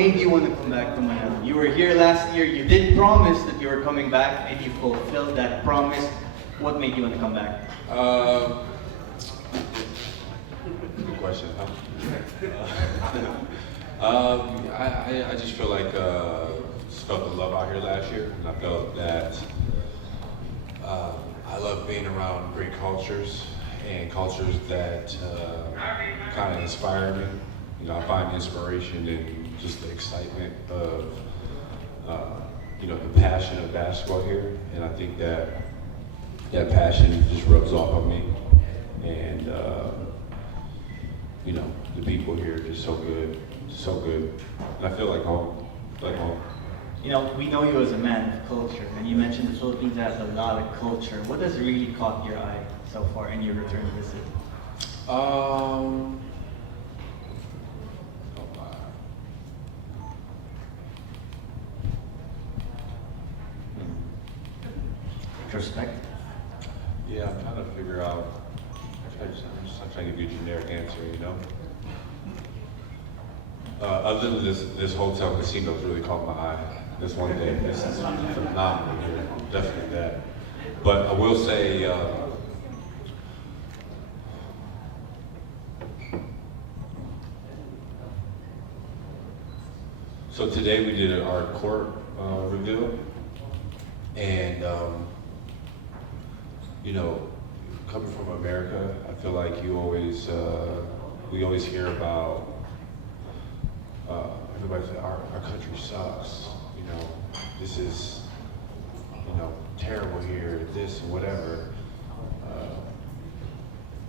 made you want to come back to Manila? You were here last year. You did promise that you were coming back, and you fulfilled that promise. What made you want to come back? Good question, huh? I just feel like just felt the love out here last year, and I felt that I love being around great cultures and cultures that kind of inspire me. You know, I find inspiration in just the excitement of you know, the passion of basketball here, and I think that that passion just rubs off on me, and you know, the people here are just so good, and I feel like home, like home. You know, we know you as a man of culture, and you mentioned the Philippines has a lot of culture. What has really caught your eye so far in your return visit? Perspective. Yeah, I'm trying to figure out. I'm just trying to give you a generic answer, you know. Other than this hotel casino's really caught my eye. This one day, this is phenomenal here. Definitely that. But I will say, so today we did our court reveal, and you know, coming from America, I feel like we always hear about everybody say our country sucks. You know, this is, you know, terrible here. This whatever.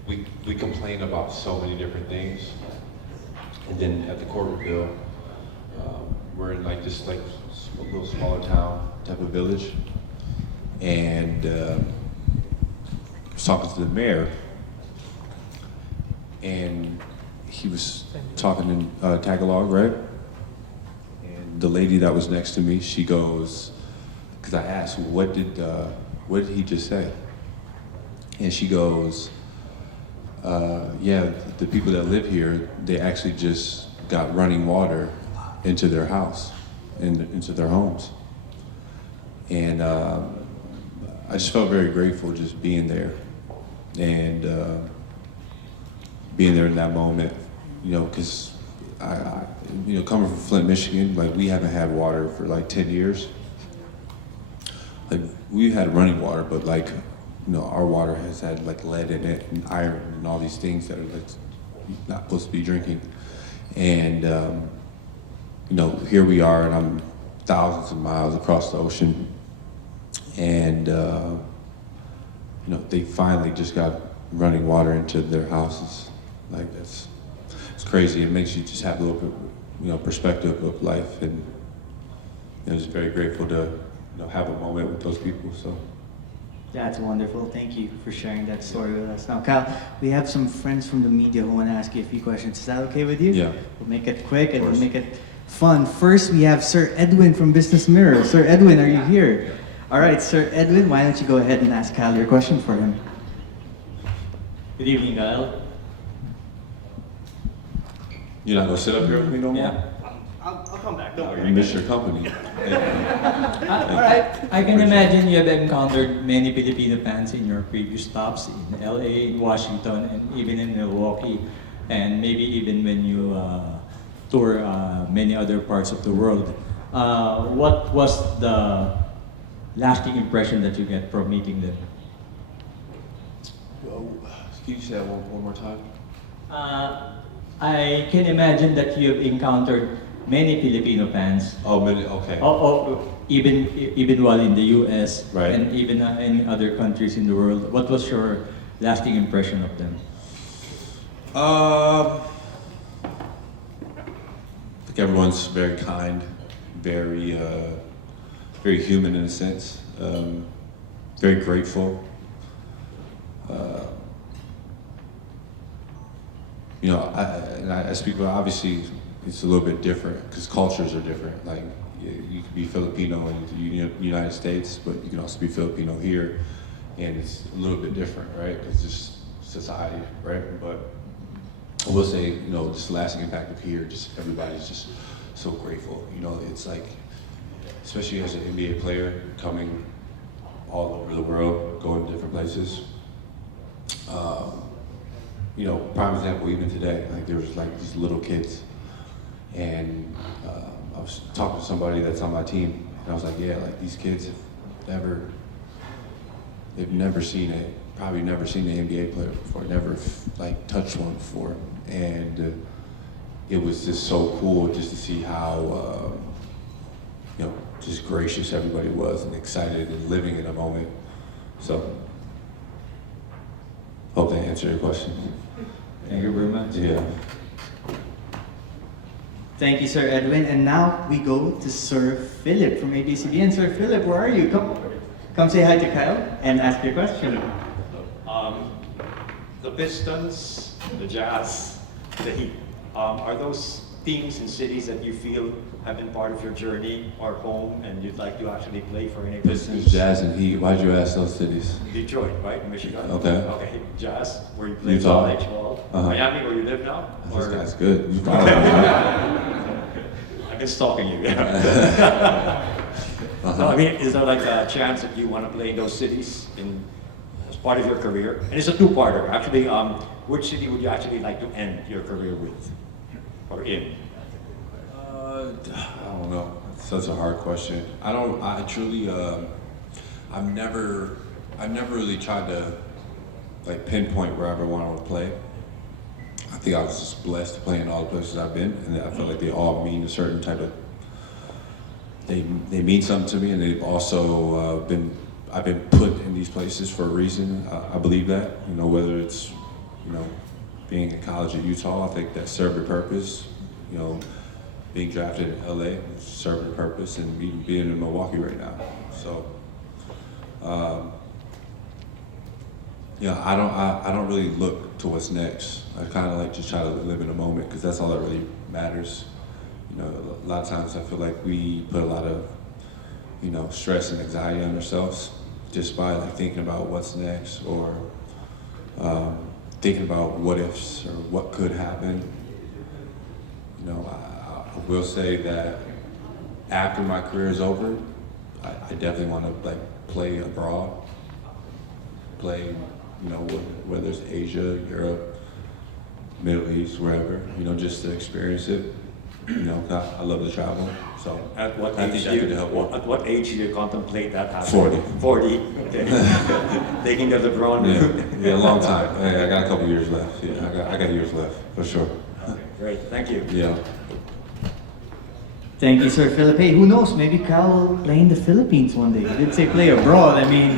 We complain about so many different things, and then at the court reveal, we're in like this like a little smaller town type of village, and I was talking to the mayor, and he was talking in Tagalog, right? And the lady that was next to me, she goes, because I asked, what did he just say? And she goes, yeah, the people that live here, they actually just got running water into their house, into their homes. And I just felt very grateful just being there, and being there in that moment, you know, because you know, coming from Flint, Michigan, like we haven't had water for like 10 years. Like we had running water, but like, you know, our water has had like lead in it and iron and all these things that are like not supposed to be drinking. And you know, here we are, and I'm thousands of miles across the ocean, and you know, they finally just got running water into their houses. Like it's crazy. It makes you just have a little bit, you know, perspective of life, and I was very grateful to, you know, have a moment with those people. So. That's wonderful. Thank you for sharing that story with us. Now, Kyle, we have some friends from the media who want to ask you a few questions. Is that okay with you? Yeah. We'll make it quick and we'll make it fun. First, we have Sir Edwin from Business Mirror. Sir Edwin, are you here? All right, Sir Edwin, why don't you go ahead and ask Kyle your question for him? Good evening, Kyle. You're not gonna sit up here with me no more? Yeah. I'll come back. Don't I worry. miss your company. Alright. I can imagine you have encountered many Filipino fans in your previous stops in LA, in Washington, and even in Milwaukee, and maybe even when you tour many other parts of the world. What was the lasting impression that you get from meeting them? Well, can you say that one more time? I can imagine that you have encountered many Filipino fans. Okay. Even while in the U.S. Right. and even in other countries in the world. What was your lasting impression of them? I think everyone's very kind, very human in a sense, very grateful. You know, I speak, but obviously it's a little bit different because cultures are different. Like you could be Filipino in the United States, but you can also be Filipino here, and it's a little bit different, right? It's just society, right? But I will say, you know, just lasting impact of here, just everybody's just so grateful. You know, it's like, especially as an NBA player, coming all over the world, going to different places. You know, prime example, even today, like there was like these little kids, and I was talking to somebody that's on my team, and I was like, yeah, like these kids they've never seen probably never seen an NBA player before, never like touched one before, and it was just so cool just to see how, you know, just gracious everybody was and excited and living in a moment. So, hope that answered your question. Thank you very much. Yeah. Thank you, Sir Edwin. And now we go to Sir Philip from ABS-CBN. Sir Philip, where are you? Come say hi to Kyle and ask your question. The Pistons, the Jazz, the Heat, are those teams and cities that you feel have been part of your journey or home and you'd like to actually play for any of those Pistons, teams? Jazz, and Heat. Why'd you ask those cities? Detroit, right? Michigan? Okay. Okay, Jazz, where you play Utah. college ball. Uh-huh. Miami, where you live now? This Or- guy's good. You follow me. I've been stalking you. Uh-huh. No, I mean, is there like a chance that you want to play in those cities as part of your career? And it's a two-parter. Actually, which city would you actually like to end your career with or in? I don't know. That's such a hard question. I truly, I've never really tried to like pinpoint wherever I want to play. I think I was just blessed to play in all the places I've been, and I feel like they all mean a certain type of, they mean something to me, and they've also I've been put in these places for a reason. I believe that, you know, whether it's, you know, being in college at Utah, I think that served a purpose, you know, being drafted in LA served a purpose, and even being in Milwaukee right now. So, yeah, I don't really look to what's next. I kind of like just try to live in a moment, because that's all that really matters. You know, a lot of times I feel like we put a lot of, you know, stress and anxiety on ourselves just by like thinking about what's next, or thinking about what ifs or what could happen. You know, I will say that after my career is over, I definitely want to like play abroad, play, you know, whether it's Asia, Europe, Middle East, wherever, you know, just to experience it. You know, I love to travel, so At what I age think do that you, could help. at what age do you contemplate that happening? 40. 40, okay. Taking the LeBron route. Yeah, a long time. I got a couple years left. Yeah, I got years left for sure. Okay, great, thank you. Yeah. Thank you, Sir Philip. Hey, who knows? Maybe Kyle will play in the Philippines one day. He did say play abroad. I mean,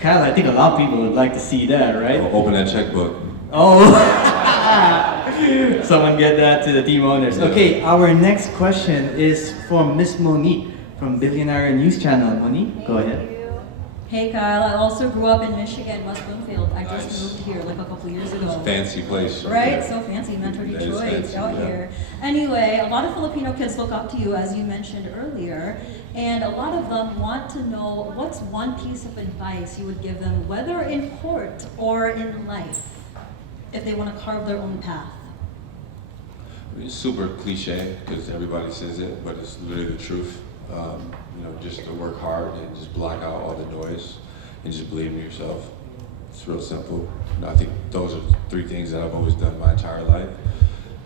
Kyle, I think a lot of people would like to see that, right? Open that checkbook. Oh, someone get that to the team owners. Okay, our next question is from Miss Monique from Billionaire News Channel. Monique, go ahead. Hey Kyle, I also grew up in Michigan, West Bloomfield. I just Nice. moved here like a couple years ago. Fancy place. Right? So fancy, Metro That is Detroit, fancy, out yeah. here. Anyway, a lot of Filipino kids look up to you, as you mentioned earlier, and a lot of them want to know what's one piece of advice you would give them, whether in court or in life, if they want to carve their own path. It's super cliche because everybody says it, but it's literally the truth. You know, just to work hard and just block out all the noise and just believe in yourself. It's real simple. You know, I think those are three things that I've always done my entire life.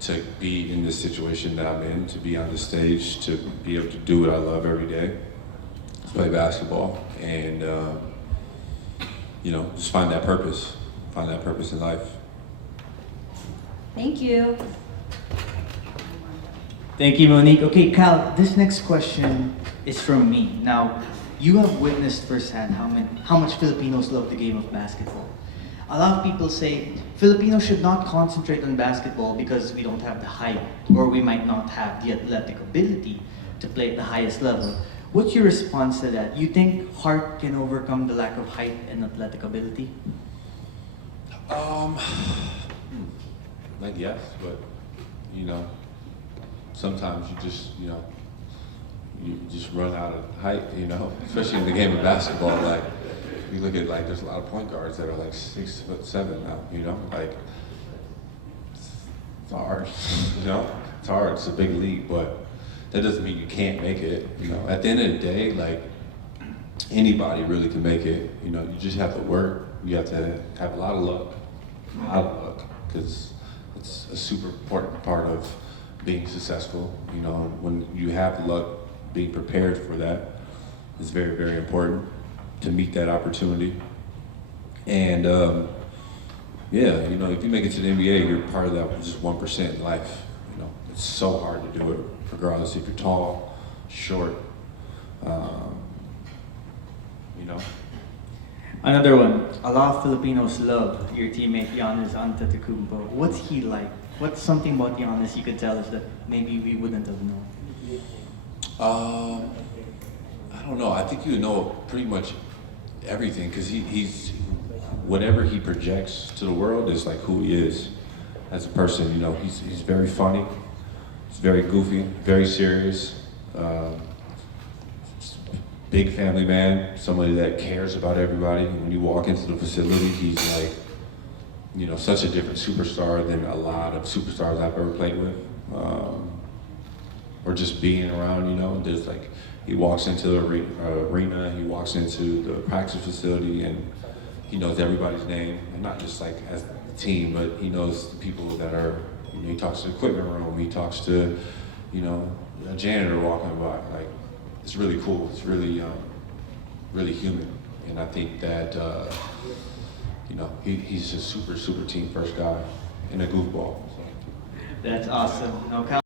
To be in this situation that I'm in, to be on the stage, to be able to do what I love every day, to play basketball, and you know, just find that purpose in life. Thank you. Thank you, Monique. Okay, Kyle, this next question is from me. Now, you have witnessed firsthand how much Filipinos love the game of basketball. A lot of people say Filipinos should not concentrate on basketball because we don't have the height, or we might not have the athletic ability to play at the highest level. What's your response to that? You think heart can overcome the lack of height and athletic ability? Like yes, but you know, sometimes you just, you know, you just run out of height, you know, especially in the game of basketball. Like, you look at, like, there's a lot of point guards that are like 6'7" now, you know, like, it's hard, you know, it's hard, it's a big league, but that doesn't mean you can't make it. You know, at the end of the day, like anybody really can make it. You know, you just have to work. You have to have a lot of luck, because it's a super important part of being successful. You know, when you have luck, being prepared for that is very, very important to meet that opportunity. And yeah, you know, if you make it to the NBA, you're part of that just 1% in life. You know, it's so hard to do it, regardless if you're tall, short, you know. Another one. A lot of Filipinos love your teammate Giannis Antetokounmpo. What's he like? What's something about Giannis you could tell us that maybe we wouldn't have known? I don't know. I think you know pretty much everything, because he's whatever he projects to the world is like who he is as a person. You know, he's very funny, he's very goofy, very serious, big family man, somebody that cares about everybody. When you walk into the facility, he's like, you know, such a different superstar than a lot of superstars I've ever played with, or just being around. You know, there's like, he walks into the arena, he walks into the practice facility, and he knows everybody's name, and not just like as a team, but he knows the people that are, you know, he talks to the equipment room, he talks to, you know, a janitor walking by. Like, it's really cool. It's really, really human, and I think that, you know, he's a super team first guy and a goofball. So. That's awesome. No, Cal.